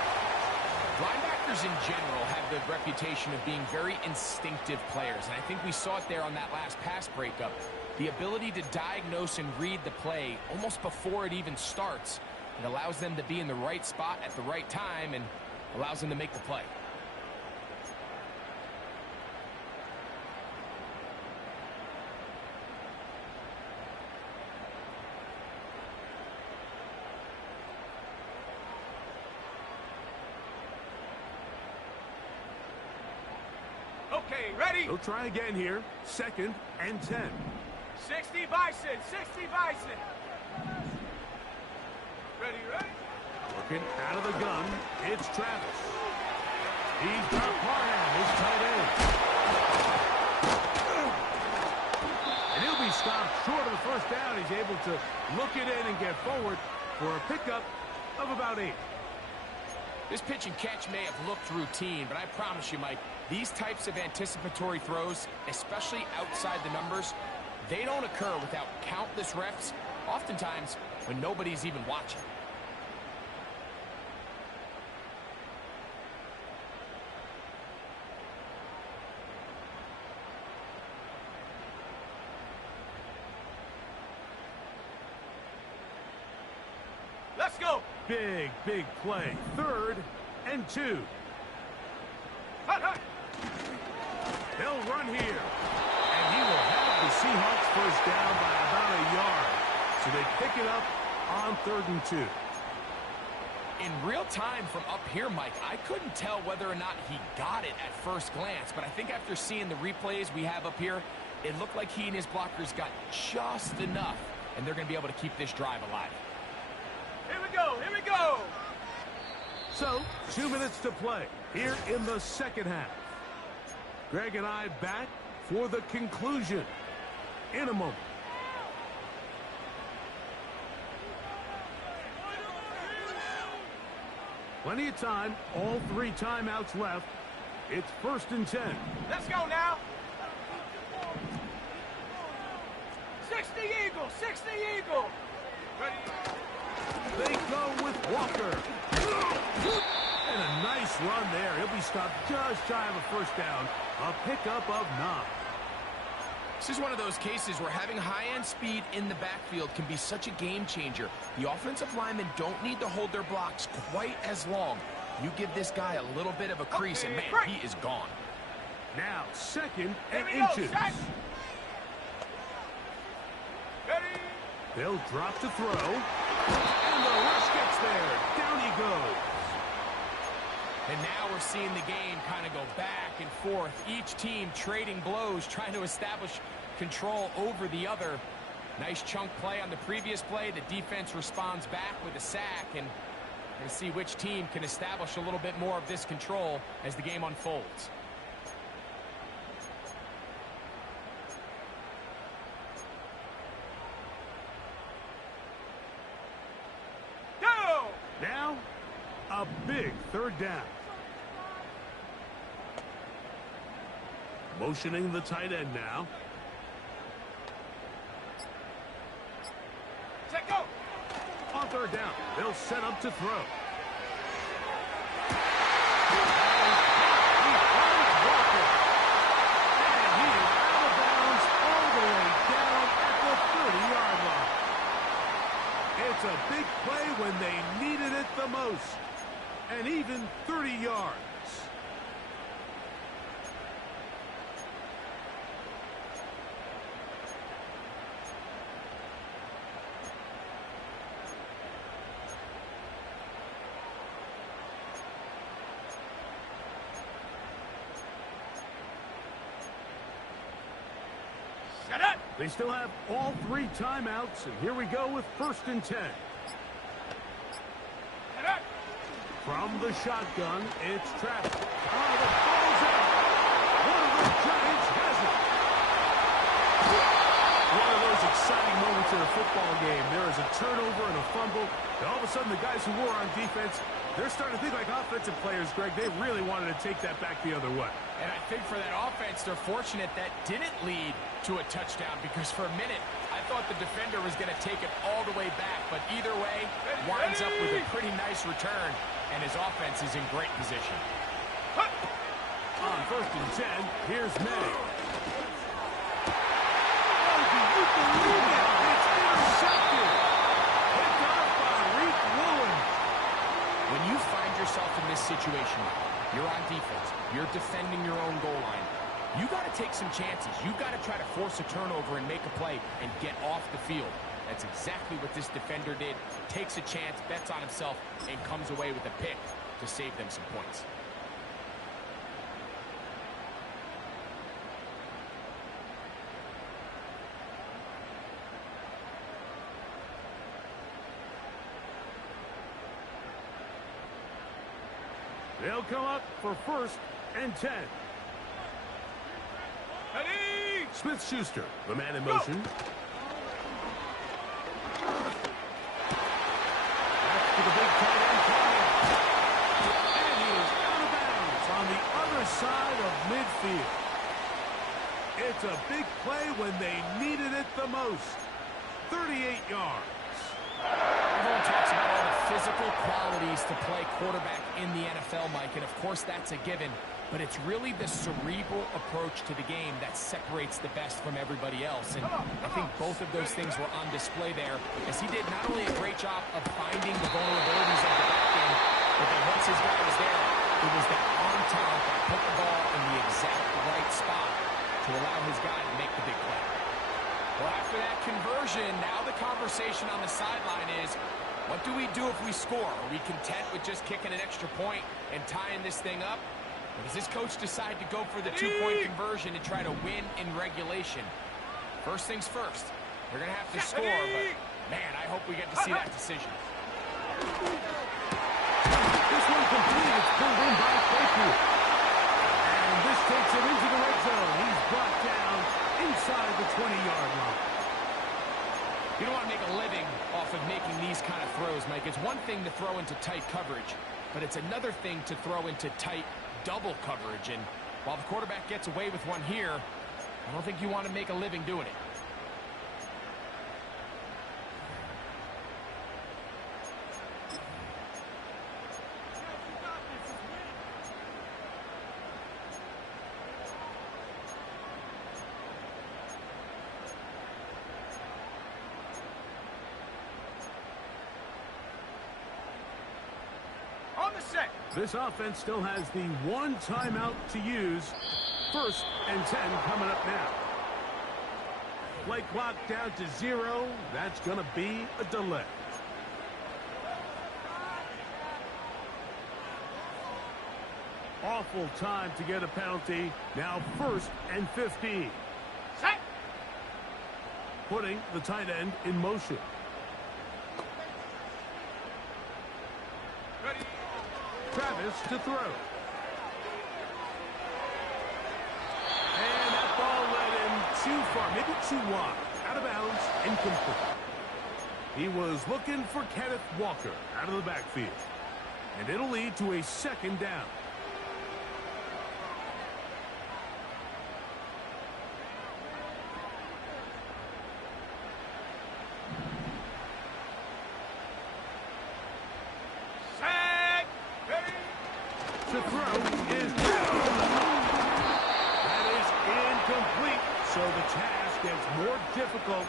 Linebackers in general have the reputation of being very instinctive players, and I think we saw it there on that last pass breakup. The ability to diagnose and read the play almost before it even starts. It allows them to be in the right spot at the right time and allows them to make the play. Okay, ready? They'll try again here. 2nd and 10. 60 Bison, 60 Bison. Ready, ready? Working out of the gun, it's Travis. He's got Parham, his tight end. And he'll be stopped short of the first down. He's able to look it in and get forward for a pickup of about 8. This pitch and catch may have looked routine, but I promise you, Mike, these types of anticipatory throws, especially outside the numbers, they don't occur without countless reps, oftentimes when nobody's even watching. Let's go! Big, big play. 3rd and 2. Hut, hut. They'll run here. And he will have the Seahawks first down by about a yard. So they pick it up on 3rd and 2. In real time from up here, Mike, I couldn't tell whether or not he got it at first glance, but I think after seeing the replays we have up here, it looked like he and his blockers got just enough, and they're going to be able to keep this drive alive. Here we go, here we go! So, 2 minutes to play here in the second half. Greg and I back for the conclusion in a moment. Plenty of time, all 3 timeouts left. It's 1st and 10. Let's go now! 60 Eagle, 60 Eagle! Ready? They go with Walker. And a nice run there. He'll be stopped just shy of a first down. A pickup of 9. This is one of those cases where having high-end speed in the backfield can be such a game changer. The offensive linemen don't need to hold their blocks quite as long. You give this guy a little bit of a crease, and man, he is gone. Now, 2nd and Here we go, inches. set. Ready? They'll drop to throw. And the rush gets there. Down he goes. And now we're seeing the game kind of go back and forth. Each team trading blows, trying to establish control over the other. Nice chunk play on the previous play. The defense responds back with a sack. And we're going to see which team can establish a little bit more of this control as the game unfolds. Go! Now, a big 3rd down. Motioning the tight end now. Set, go! On 3rd down, they'll set up to throw. He finds Walker. And he is out of bounds all the way down at the 30-yard line. It's a big play when they needed it the most. And even 30 yards. Set up! They still have all 3 timeouts, and here we go with 1st and 10. Set up! From the shotgun, it's Travis. Oh, the ball's out. One of the Giants has it. One of those exciting moments in a football game. There is a turnover and a fumble, and all of a sudden the guys who were on defense, they're starting to think like offensive players, Greg. They really wanted to take that back the other way. And I think for that offense, they're fortunate that didn't lead to a touchdown, because for a minute, I thought the defender was going to take it all the way back. But either way, winds up with a pretty nice return, and his offense is in great position. On 1st and 10, here's May. It's intercepted. Picked off by Reek Woolen. When you find yourself in this situation, you're on defense, you're defending your own goal line, you got to take some chances. You got to try to force a turnover and make a play and get off the field. That's exactly what this defender did. Takes a chance, bets on himself, and comes away with a pick to save them some points. They'll come up for 1st and 10. Ready? Smith-Schuster, the man in motion. That's to the big tight end, Clyde. And he is out of bounds on the other side of midfield. It's a big play when they needed it the most. 38 yards. Everyone talks about all the physical qualities to play quarterback in the NFL, Mike, and of course that's a given, but it's really the cerebral approach to the game that separates the best from everybody else, and I think both of those things were on display there, as he did not only a great job of finding the vulnerabilities of the back end, but then once his guy was there, it was that arm talent that put the ball in the exact right spot to allow his guy to make the big play. Well, after that conversion, now the conversation on the sideline is, what do we do if we score? Are we content with just kicking an extra point and tying this thing up? Or does this coach decide to go for the two-point conversion and try to win in regulation? First things first, they're going to have to score, but, man, I hope we get to see that decision. This one complete. It's pulled in by Claypool. And this takes him into the red zone. He's brought down inside the 20-yard line. You don't want to make a living off of making these kind of throws, Mike. It's one thing to throw into tight coverage, but it's another thing to throw into tight double coverage. And while the quarterback gets away with one here, I don't think you want to make a living doing it. This offense still has the one timeout to use. 1st and 10 coming up now. Play clock down to 0. That's going to be a delay. Awful time to get a penalty. Now 1st and 15. Set. Putting the tight end in motion. Ready? Travis to throw. And that ball led him too far, maybe too wide. Out of bounds, incomplete. He was looking for Kenneth Walker out of the backfield. And it'll lead to a 2nd down. To throw is down. That is incomplete. So the task gets more difficult.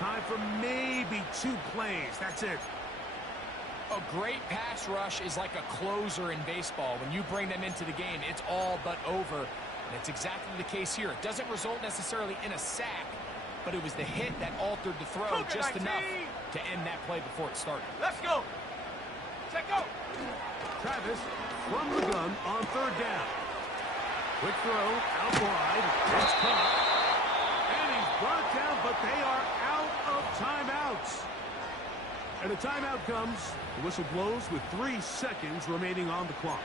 Time for maybe 2 plays. That's it. A great pass rush is like a closer in baseball. When you bring them into the game, it's all but over. And it's exactly the case here. It doesn't result necessarily in a sack, but it was the hit that altered the throw just enough to end that play before it started. Let's go. Set go. Travis from the gun on 3rd down. Quick throw out wide. It's caught. And he's brought down, but they are out of timeouts. And a timeout comes. The whistle blows with 3 seconds remaining on the clock.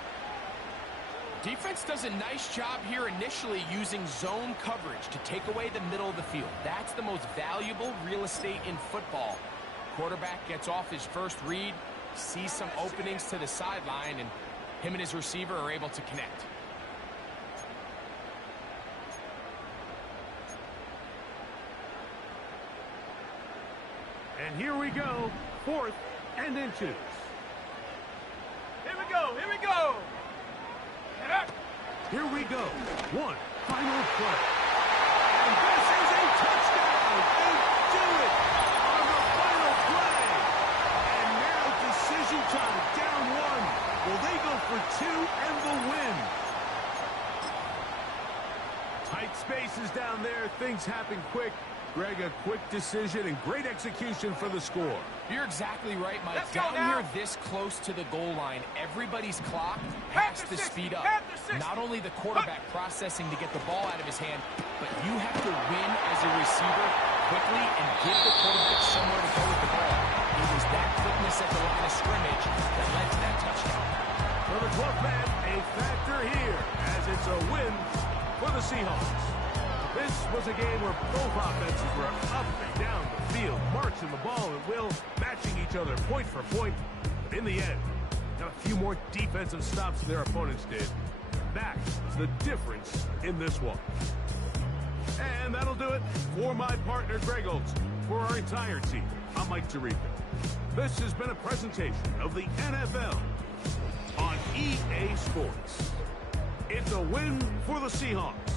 Defense does a nice job here initially using zone coverage to take away the middle of the field. That's the most valuable real estate in football. Quarterback gets off his first read, sees some openings to the sideline, and him and his receiver are able to connect. And here we go, 4th and inches. Here we go, here we go. Get up. Here we go, one final play. And this is a touchdown. They do it on the final play. And now decision time, down 1. Will they go for 2 and the win? Tight spaces down there, things happen quick. Greg, a quick decision and great execution for the score. You're exactly right, Mike. Let's go Down now. here this close to the goal line, everybody's clock has to speed up. Not only the quarterback processing to get the ball out of his hand, but you have to win as a receiver quickly and give the quarterback somewhere to go with the ball. It was that quickness at the line of scrimmage that led to that touchdown. For the 12th man, a factor here as it's a win for the Seahawks. This was a game where both offenses were up and down the field, marching the ball at will, matching each other point for point. But in the end, got a few more defensive stops than their opponents did. That's the difference in this one. And that'll do it for my partner, Greg Olsen. For our entire team, I'm Mike Tirico. This has been a presentation of the NFL on EA Sports. It's a win for the Seahawks.